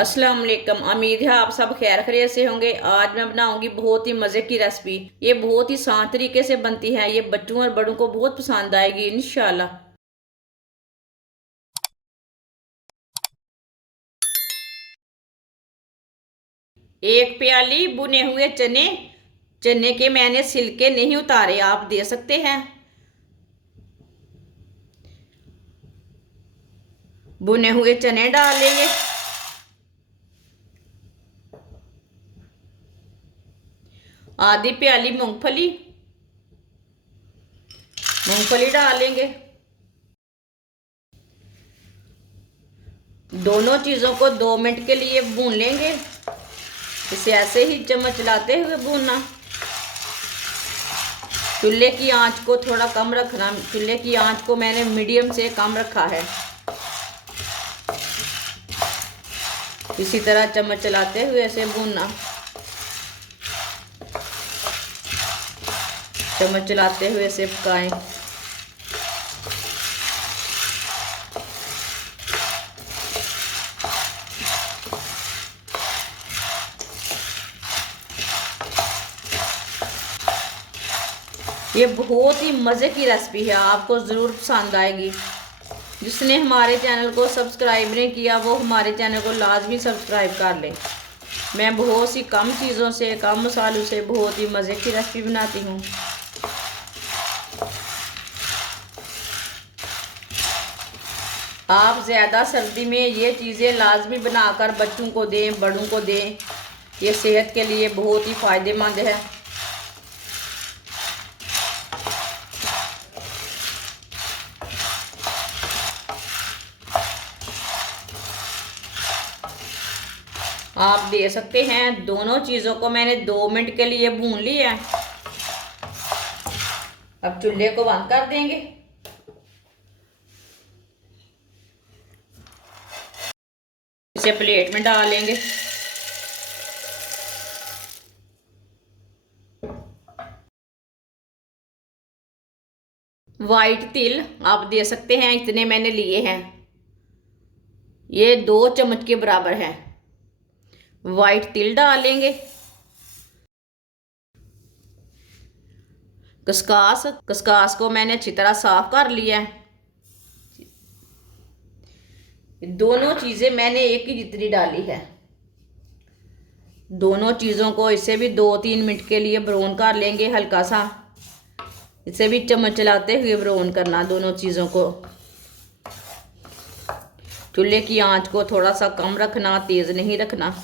अस्सलाम वालेकुम। उम्मीद है आप सब खैर खैरियत से होंगे। आज मैं बनाऊंगी बहुत ही मज़े की रेसिपी। ये बहुत ही आसान तरीके से बनती है। ये बच्चों और बड़ों को बहुत पसंद आएगी इंशाल्लाह। एक प्याली बुने हुए चने। चने के मैंने छिलके नहीं उतारे, आप दे सकते हैं। बुने हुए चने डाल लेंगे। आधी प्याली मूंगफली। मूंगफली डालेंगे। दोनों चीज़ों को 2 मिनट के लिए भून लेंगे। इसे ऐसे ही चम्मच चलाते हुए भूनना। चूल्हे की आंच को थोड़ा कम रखना। चूल्हे की आंच को मैंने मीडियम से कम रखा है। इसी तरह चम्मच चलाते हुए ऐसे भूनना। चम्मच चलाते हुए ऐसे पकाएं। ये बहुत ही मज़े की रेसिपी है, आपको ज़रूर पसंद आएगी। जिसने हमारे चैनल को सब्सक्राइब नहीं किया वो हमारे चैनल को लाजमी सब्सक्राइब कर लें। मैं बहुत सी कम चीज़ों से, कम मसालों से बहुत ही मज़े की रेसिपी बनाती हूँ। आप ज़्यादा सर्दी में ये चीज़ें लाजमी बनाकर बच्चों को दें, बड़ों को दें। ये सेहत के लिए बहुत ही फ़ायदेमंद है। आप दे सकते हैं। दोनों चीज़ों को मैंने 2 मिनट के लिए भून लिया है। अब चूल्हे को बंद कर देंगे। इसे प्लेट में डाल लेंगे। वाइट तिल आप दे सकते हैं, इतने मैंने लिए हैं। ये 2 चम्मच के बराबर है। वाइट तिल डाल लेंगे। खसकास, खसकास को मैंने अच्छी तरह साफ कर लिया है। दोनों चीज़ें मैंने एक ही जितनी डाली है। दोनों चीज़ों को इसे भी 2-3 मिनट के लिए ब्राउन कर लेंगे हल्का सा। इसे भी चम्मच चलाते हुए ब्राउन करना दोनों चीज़ों को। चूल्हे की आंच को थोड़ा सा कम रखना, तेज़ नहीं रखना।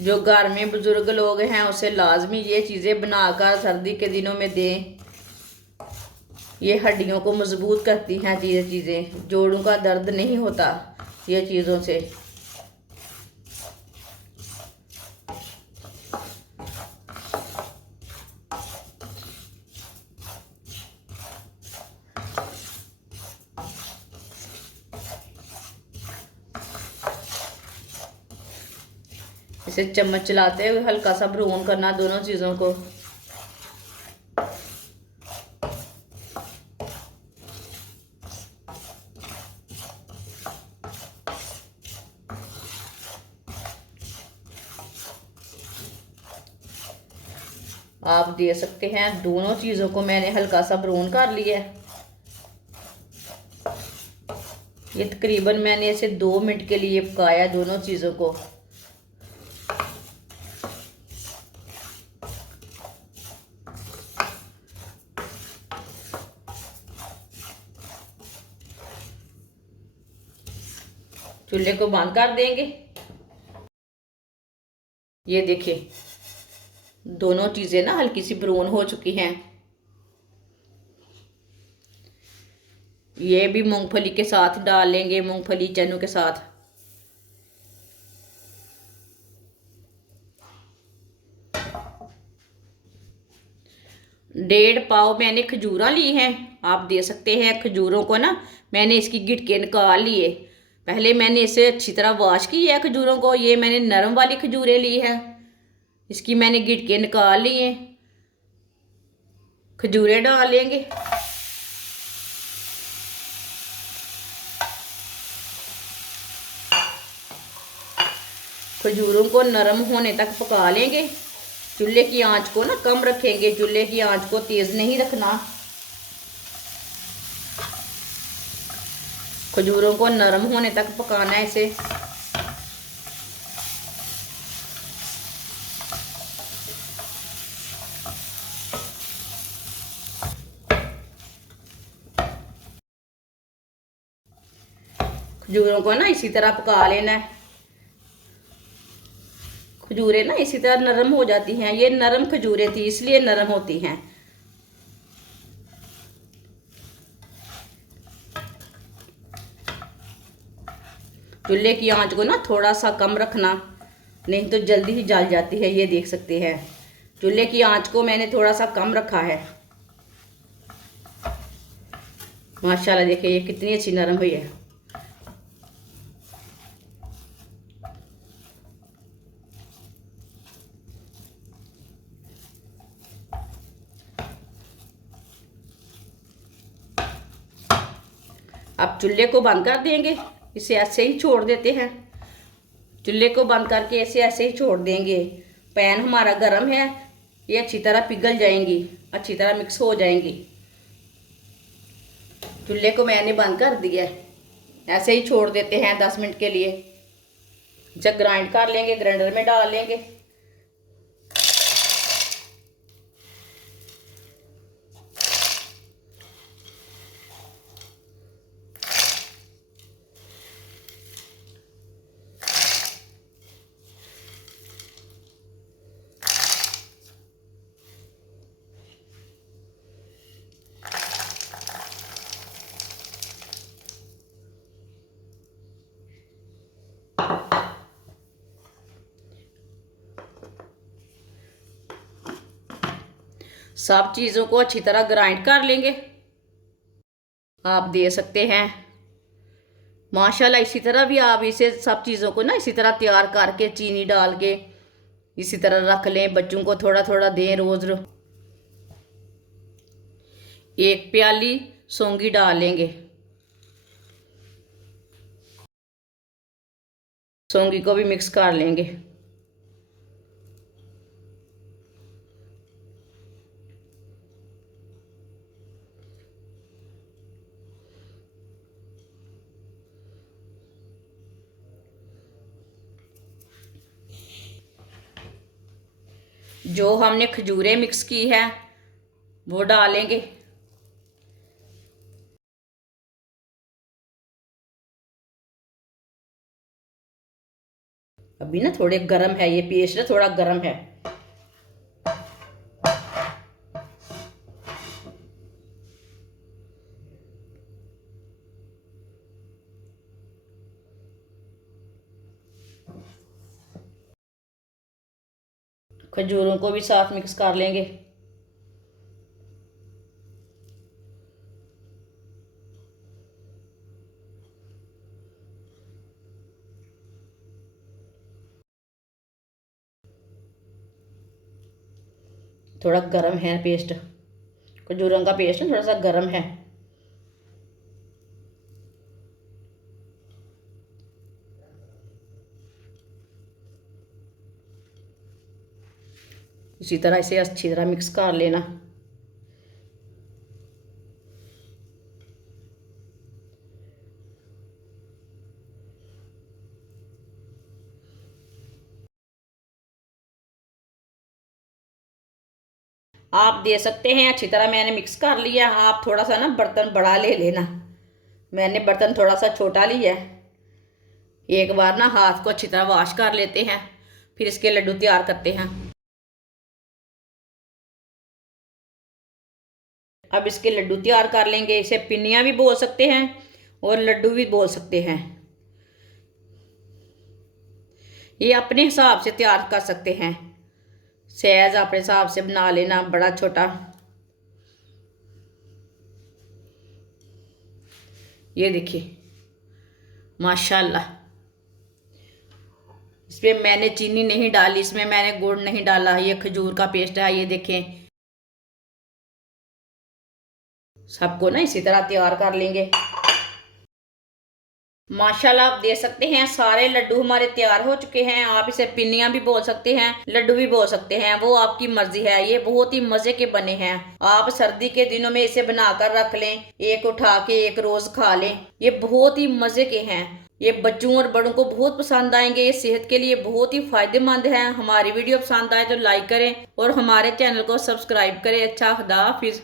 जो घर में बुजुर्ग लोग हैं उसे लाजमी ये चीज़ें बनाकर सर्दी के दिनों में दें। ये हड्डियों को मजबूत करती हैं ये चीज़ें। जोड़ों का दर्द नहीं होता ये चीज़ों से। इसे चम्मच चलाते हुए हल्का सा ब्राउन करना दोनों चीज़ों को। आप दे सकते हैं। दोनों चीज़ों को मैंने हल्का सा ब्राउन कर लिया है। ये तकरीबन मैंने इसे 2 मिनट के लिए पकाया दोनों चीज़ों को। चूल्हे को बंद कर देंगे। ये देखिए दोनों चीज़ें ना हल्की सी ब्राउन हो चुकी हैं। ये भी मूंगफली के साथ डाल लेंगे, मूंगफली चनों के साथ। डेढ़ पाव मैंने खजूरा ली हैं, आप दे सकते हैं। खजूरों को ना मैंने इसकी गिटके निकाल लिए। पहले मैंने इसे अच्छी तरह वॉश किया है खजूरों को। ये मैंने नरम वाली खजूरें ली है, इसकी मैंने गिटके निकाल लिए। खजूरें डाल लेंगे। खजूरों को नरम होने तक पका लेंगे। चूल्हे की आंच को ना कम रखेंगे, चूल्हे की आंच को तेज नहीं रखना। खजूरों को नरम होने तक पकाना है इसे। खजूरों को ना इसी तरह पका लेना है। खजूरें ना इसी तरह नरम हो जाती हैं। ये नरम खजूरें थी इसलिए नरम होती हैं। चूल्हे की आंच को ना थोड़ा सा कम रखना, नहीं तो जल्दी ही जल जाती है। ये देख सकते हैं, चूल्हे की आंच को मैंने थोड़ा सा कम रखा है। माशाल्लाह देखिए ये कितनी अच्छी नरम हुई है। अब चूल्हे को बंद कर देंगे, इसे ऐसे ही छोड़ देते हैं। चूल्हे को बंद करके इसे ऐसे ही छोड़ देंगे। पैन हमारा गर्म है, ये अच्छी तरह पिघल जाएंगी, अच्छी तरह मिक्स हो जाएंगी। चूल्हे को मैंने बंद कर दिया है, ऐसे ही छोड़ देते हैं 10 मिनट के लिए। जब ग्राइंड कर लेंगे, ग्राइंडर में डाल लेंगे। सब चीज़ों को अच्छी तरह ग्राइंड कर लेंगे। आप दे सकते हैं माशाल्लाह। इसी तरह भी आप इसे सब चीज़ों को ना इसी तरह तैयार करके चीनी डाल के इसी तरह रख लें। बच्चों को थोड़ा थोड़ा दें रोज़। 1 प्याली सौंगी डाल लेंगे। सौंगी को भी मिक्स कर लेंगे। जो हमने खजूरें मिक्स की है वो डालेंगे। अभी ना थोड़े गर्म है, ये पेस्ट ना थोड़ा गर्म है। खजूरों को भी साथ मिक्स कर लेंगे। थोड़ा गर्म है पेस्ट, खजूरों का पेस्ट ना थोड़ा सा गर्म है। इसी तरह इसे अच्छी तरह मिक्स कर लेना। आप दे सकते हैं, अच्छी तरह मैंने मिक्स कर लिया। आप थोड़ा सा ना बर्तन बड़ा ले लेना, मैंने बर्तन थोड़ा सा छोटा लिया है। एक बार ना हाथ को अच्छी तरह वॉश कर लेते हैं, फिर इसके लड्डू तैयार करते हैं। अब इसके लड्डू तैयार कर लेंगे। इसे पिन्नियाँ भी बोल सकते हैं और लड्डू भी बोल सकते हैं। ये अपने हिसाब से तैयार कर सकते हैं, साइज अपने हिसाब से बना लेना, बड़ा छोटा। ये देखिए माशाल्लाह। इसमें मैंने चीनी नहीं डाली, इसमें मैंने गुड़ नहीं डाला, ये खजूर का पेस्ट है। ये देखें, सबको ना इसी तरह तैयार कर लेंगे। माशाल्लाह आप देख सकते हैं सारे लड्डू हमारे तैयार हो चुके हैं। आप इसे पिन्नियां भी बोल सकते हैं, लड्डू भी बोल सकते हैं, वो आपकी मर्जी है। ये बहुत ही मजे के बने हैं। आप सर्दी के दिनों में इसे बनाकर रख लें, एक उठा के एक रोज खा लें। ये बहुत ही मजे के हैं। ये बच्चों और बड़ों को बहुत पसंद आएंगे। ये सेहत के लिए बहुत ही फायदेमंद है। हमारी वीडियो पसंद आए तो लाइक करें और हमारे चैनल को सब्सक्राइब करें। अच्छा, खुदा हाफिज।